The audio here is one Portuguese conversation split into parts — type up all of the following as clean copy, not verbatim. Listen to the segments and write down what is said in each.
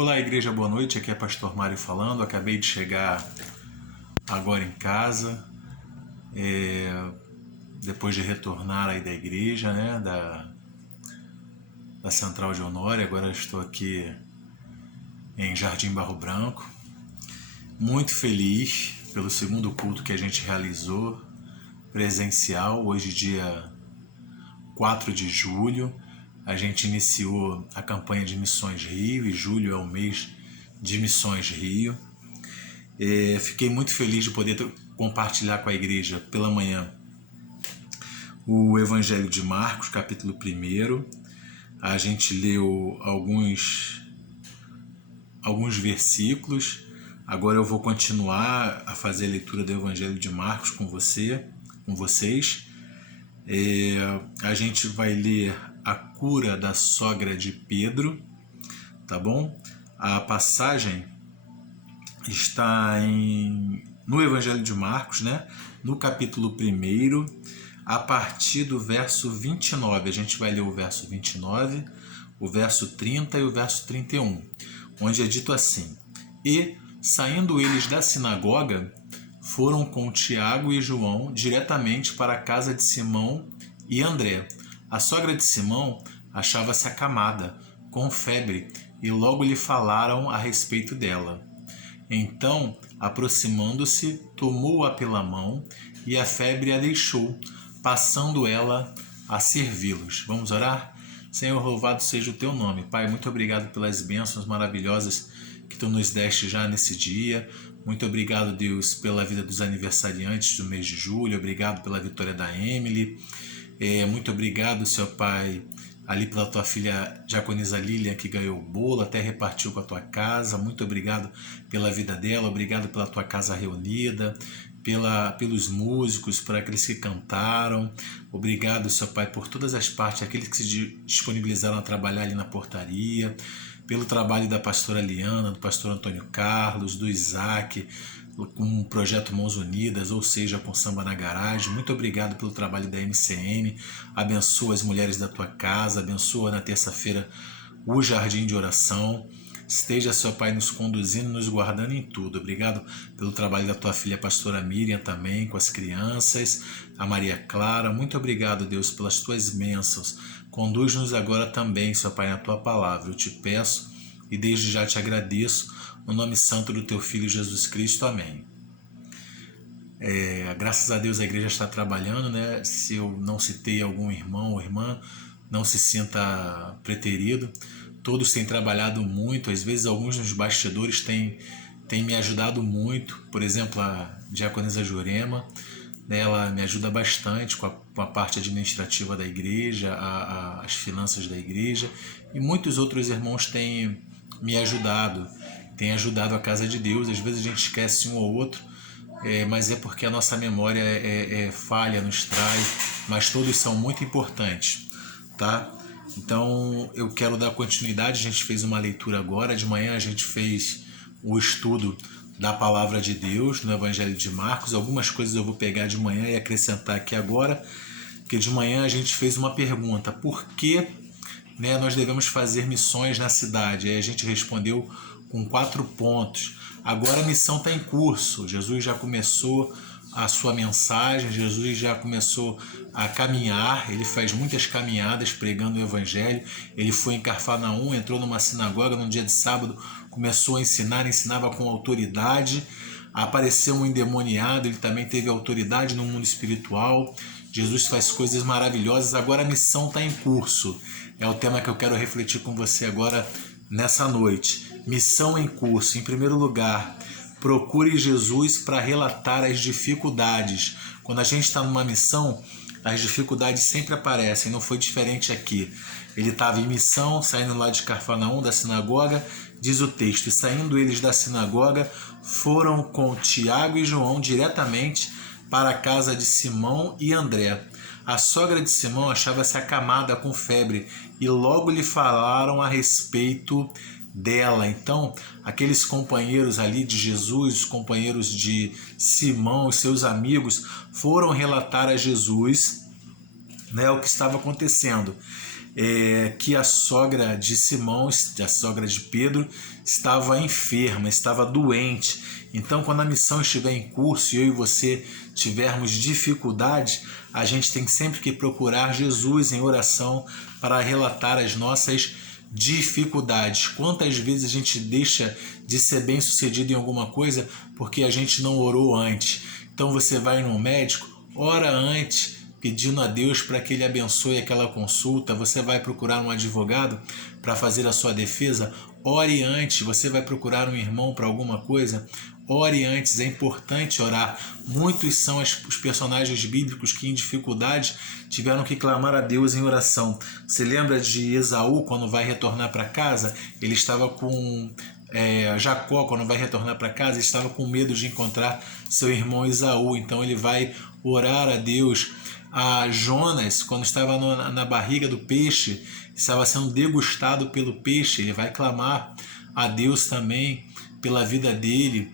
Olá, igreja, boa noite. Aqui é Pastor Mário falando. Acabei de chegar agora em casa, depois de retornar aí da igreja, né, da Central de Honório. Agora estou aqui em Jardim Barro Branco. Muito feliz pelo segundo culto que a gente realizou, presencial, hoje dia 4 de julho. A gente iniciou a campanha de Missões Rio e julho é o mês de Missões Rio. Fiquei muito feliz de poder compartilhar com a igreja pela manhã o Evangelho de Marcos, capítulo 1. A gente leu alguns versículos. Agora eu vou continuar a fazer a leitura do Evangelho de Marcos com vocês. A gente vai ler a cura da sogra de Pedro, tá bom? A passagem está no Evangelho de Marcos, né? No capítulo 1, a partir do verso 29. A gente vai ler o verso 29, o verso 30 e o verso 31, onde é dito assim: E, saindo eles da sinagoga, foram com Tiago e João diretamente para a casa de Simão e André. A sogra de Simão achava-se acamada, com febre, e logo lhe falaram a respeito dela. Então, aproximando-se, tomou-a pela mão, e a febre a deixou, passando ela a servi-los. Vamos orar? Senhor, louvado seja o teu nome. Pai, muito obrigado pelas bênçãos maravilhosas que tu nos deste já nesse dia. Muito obrigado, Deus, pela vida dos aniversariantes do mês de julho. Obrigado pela vitória da Emily. Muito obrigado, Senhor Pai, ali pela tua filha Diaconisa Lilian, que ganhou o bolo, até repartiu com a tua casa. Muito obrigado pela vida dela, obrigado pela tua casa reunida, pelos músicos, por aqueles que cantaram. Obrigado, Senhor Pai, por todas as partes, aqueles que se disponibilizaram a trabalhar ali na portaria, pelo trabalho da pastora Liana, do pastor Antônio Carlos, do Isaac, com o projeto Mãos Unidas, ou seja, com Samba na Garagem. Muito obrigado pelo trabalho da MCN. Abençoa as mulheres da tua casa, abençoa na terça-feira o jardim de oração. Esteja, Senhor Pai, nos conduzindo, nos guardando em tudo. Obrigado pelo trabalho da tua filha, a pastora Miriam, também, com as crianças, a Maria Clara. Muito obrigado, Deus, pelas tuas bênçãos. Conduz-nos agora também, Senhor Pai, na tua palavra. Eu te peço e desde já te agradeço, no nome santo do teu Filho Jesus Cristo. Amém. Graças a Deus a igreja está trabalhando, né? Se eu não citei algum irmão ou irmã, não se sinta preterido. Todos têm trabalhado muito, às vezes alguns nos bastidores têm me ajudado muito. Por exemplo, a diaconisa Jurema, né, ela me ajuda bastante com a parte administrativa da igreja, as finanças da igreja, e muitos outros irmãos têm me ajudado, têm ajudado a casa de Deus. Às vezes a gente esquece um ou outro, mas é porque a nossa memória falha, nos trai, mas todos são muito importantes, tá? Então eu quero dar continuidade. A gente fez uma leitura agora, de manhã a gente fez o estudo da palavra de Deus no Evangelho de Marcos. Algumas coisas eu vou pegar de manhã e acrescentar aqui agora, porque de manhã a gente fez uma pergunta: por que, né, nós devemos fazer missões na cidade? Aí a gente respondeu com 4 pontos. Agora a missão está em curso, Jesus já começou a sua mensagem, Jesus já começou a caminhar, ele faz muitas caminhadas pregando o Evangelho. Ele foi em Cafarnaum, entrou numa sinagoga num dia de sábado, começou a ensinar, ensinava com autoridade. Apareceu um endemoniado, ele também teve autoridade no mundo espiritual. Jesus faz coisas maravilhosas. Agora a missão está em curso, é o tema que eu quero refletir com você agora nessa noite. Missão em curso. Em primeiro lugar, procure Jesus para relatar as dificuldades. Quando a gente está numa missão, as dificuldades sempre aparecem. Não foi diferente aqui. Ele estava em missão, saindo lá de Cafarnaum, da sinagoga, diz o texto: e saindo eles da sinagoga, foram com Tiago e João diretamente para a casa de Simão e André. A sogra de Simão achava-se acamada com febre, e logo lhe falaram a respeito dela. Então, aqueles companheiros ali de Jesus, os companheiros de Simão, os seus amigos, foram relatar a Jesus, né, o que estava acontecendo. que a sogra de Simão, a sogra de Pedro, estava enferma, estava doente. Então, quando a missão estiver em curso e eu e você tivermos dificuldades, a gente tem sempre que procurar Jesus em oração para relatar as nossas dificuldades. Quantas vezes a gente deixa de ser bem sucedido em alguma coisa porque a gente não orou antes? Então você vai no médico, ora antes, pedindo a Deus para que Ele abençoe aquela consulta. Você vai procurar um advogado para fazer a sua defesa, ore antes. Você vai procurar um irmão para alguma coisa, ore antes. É importante orar. Muitos são os personagens bíblicos que em dificuldade tiveram que clamar a Deus em oração. Você lembra de Esaú quando vai retornar para casa? Ele estava com... Jacó, quando vai retornar para casa, estava com medo de encontrar seu irmão Esaú. Então ele vai orar a Deus. A Jonas, quando estava na barriga do peixe, estava sendo degustado pelo peixe, ele vai clamar a Deus também pela vida dele.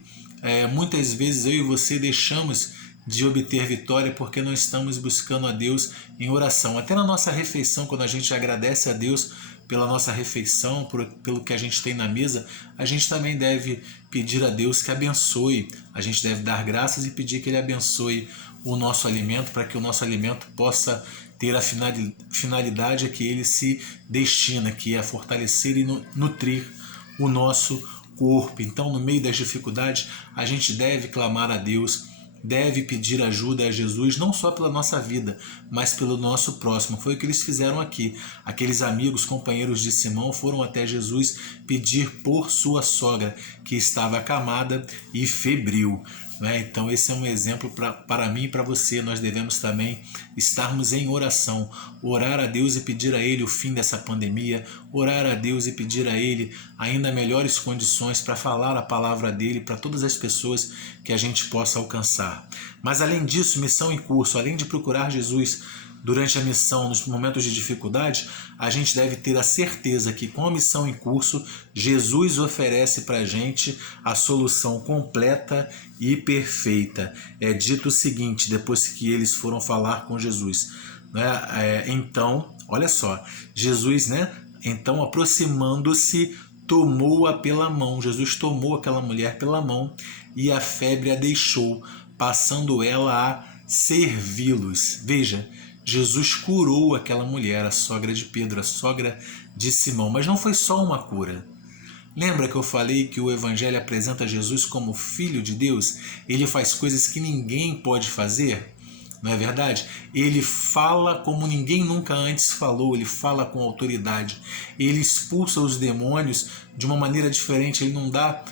Muitas vezes eu e você deixamos de obter vitória porque não estamos buscando a Deus em oração. Até na nossa refeição, quando a gente agradece a Deus pela nossa refeição, pelo que a gente tem na mesa, a gente também deve pedir a Deus que abençoe. A gente deve dar graças e pedir que Ele abençoe o nosso alimento, para que o nosso alimento possa ter a finalidade a que ele se destina, que é fortalecer e nutrir o nosso corpo. Então, no meio das dificuldades, a gente deve clamar a Deus, deve pedir ajuda a Jesus, não só pela nossa vida, mas pelo nosso próximo. Foi o que eles fizeram aqui. Aqueles amigos, companheiros de Simão, foram até Jesus pedir por sua sogra, que estava acamada e febril. Então esse é um exemplo para mim e para você. Nós devemos também estarmos em oração, orar a Deus e pedir a Ele o fim dessa pandemia, orar a Deus e pedir a Ele ainda melhores condições para falar a palavra dEle para todas as pessoas que a gente possa alcançar. Mas além disso, missão em curso, além de procurar Jesus durante a missão, nos momentos de dificuldade, a gente deve ter a certeza que com a missão em curso, Jesus oferece para a gente a solução completa e perfeita. É dito o seguinte, depois que eles foram falar com Jesus, então, olha só, Jesus, então aproximando-se, tomou-a pela mão. Jesus tomou aquela mulher pela mão e a febre a deixou, passando ela a servi-los. Veja, Jesus curou aquela mulher, a sogra de Pedro, a sogra de Simão. Mas não foi só uma cura. Lembra que eu falei que o Evangelho apresenta Jesus como Filho de Deus? Ele faz coisas que ninguém pode fazer, não é verdade? Ele fala como ninguém nunca antes falou, ele fala com autoridade. Ele expulsa os demônios de uma maneira diferente, ele não dá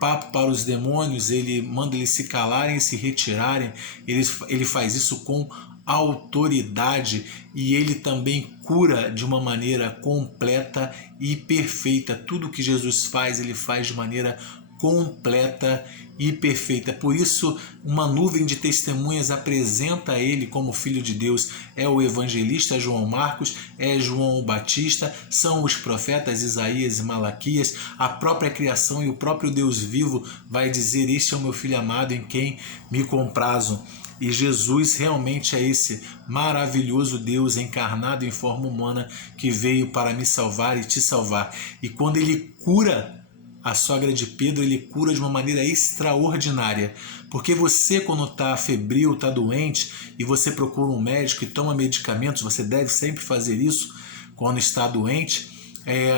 papo para os demônios, ele manda eles se calarem e se retirarem. Ele faz isso com autoridade e ele também cura de uma maneira completa e perfeita. Tudo que Jesus faz, ele faz de maneira completa e perfeita. Por isso, uma nuvem de testemunhas apresenta ele como Filho de Deus. É o evangelista João Marcos, é João o Batista, são os profetas Isaías e Malaquias. A própria criação e o próprio Deus vivo vai dizer: este é o meu Filho amado em quem me comprazo. E Jesus realmente é esse maravilhoso Deus encarnado em forma humana que veio para me salvar e te salvar. E quando ele cura a sogra de Pedro, ele cura de uma maneira extraordinária. Porque você, quando está febril, está doente, e você procura um médico e toma medicamentos, você deve sempre fazer isso quando está doente,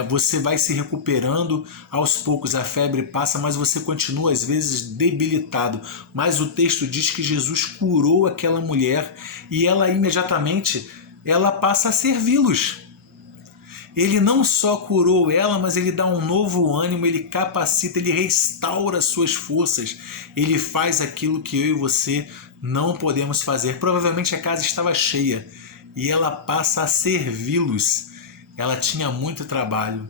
você vai se recuperando aos poucos, a febre passa, mas você continua às vezes debilitado. Mas o texto diz que Jesus curou aquela mulher e ela imediatamente passa a servi-los. Ele não só curou ela, mas ele dá um novo ânimo, ele capacita, ele restaura suas forças, ele faz aquilo que eu e você não podemos fazer. Provavelmente a casa estava cheia e ela passa a servi-los. Ela tinha muito trabalho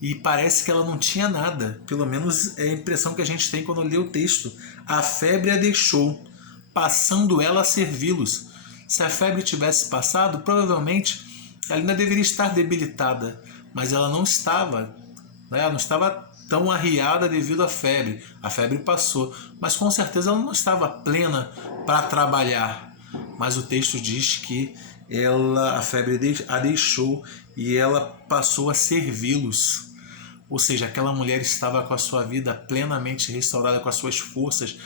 e parece que ela não tinha nada, pelo menos é a impressão que a gente tem quando lê o texto. A febre a deixou, passando ela a servi-los. Se a febre tivesse passado, provavelmente ela ainda deveria estar debilitada, mas ela não estava, ela não estava tão arriada devido à febre. A febre passou, mas com certeza ela não estava plena para trabalhar. Mas o texto diz que a febre a deixou e ela passou a servi-los. Ou seja, aquela mulher estava com a sua vida plenamente restaurada, com as suas forças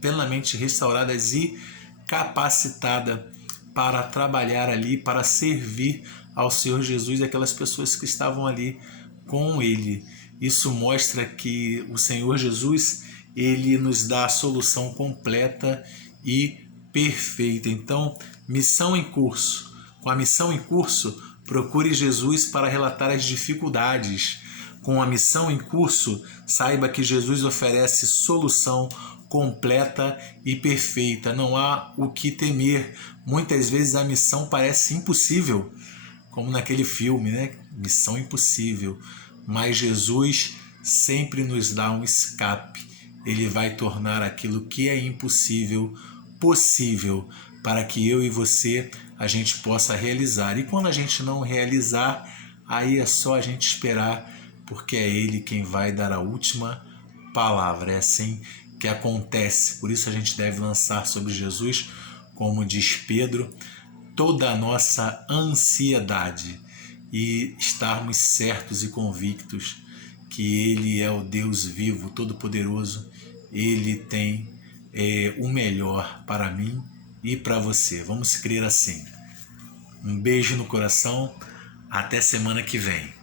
plenamente restauradas e capacitada para trabalhar ali, para servir ao Senhor Jesus e aquelas pessoas que estavam ali com Ele. Isso mostra que o Senhor Jesus, Ele nos dá a solução completa e perfeita. Então, missão em curso. Com a missão em curso, procure Jesus para relatar as dificuldades. Com a missão em curso, saiba que Jesus oferece solução completa e perfeita. Não há o que temer. Muitas vezes a missão parece impossível, como naquele filme, né? Missão Impossível. Mas Jesus sempre nos dá um escape. Ele vai tornar aquilo que é impossível possível, para que eu e você a gente possa realizar. E quando a gente não realizar, aí é só a gente esperar, porque é Ele quem vai dar a última palavra. É assim que acontece. Por isso a gente deve lançar sobre Jesus, como diz Pedro, toda a nossa ansiedade e estarmos certos e convictos que Ele é o Deus vivo, todo-poderoso. Ele tem o melhor para mim e para você. Vamos crer assim. Um beijo no coração. Até semana que vem.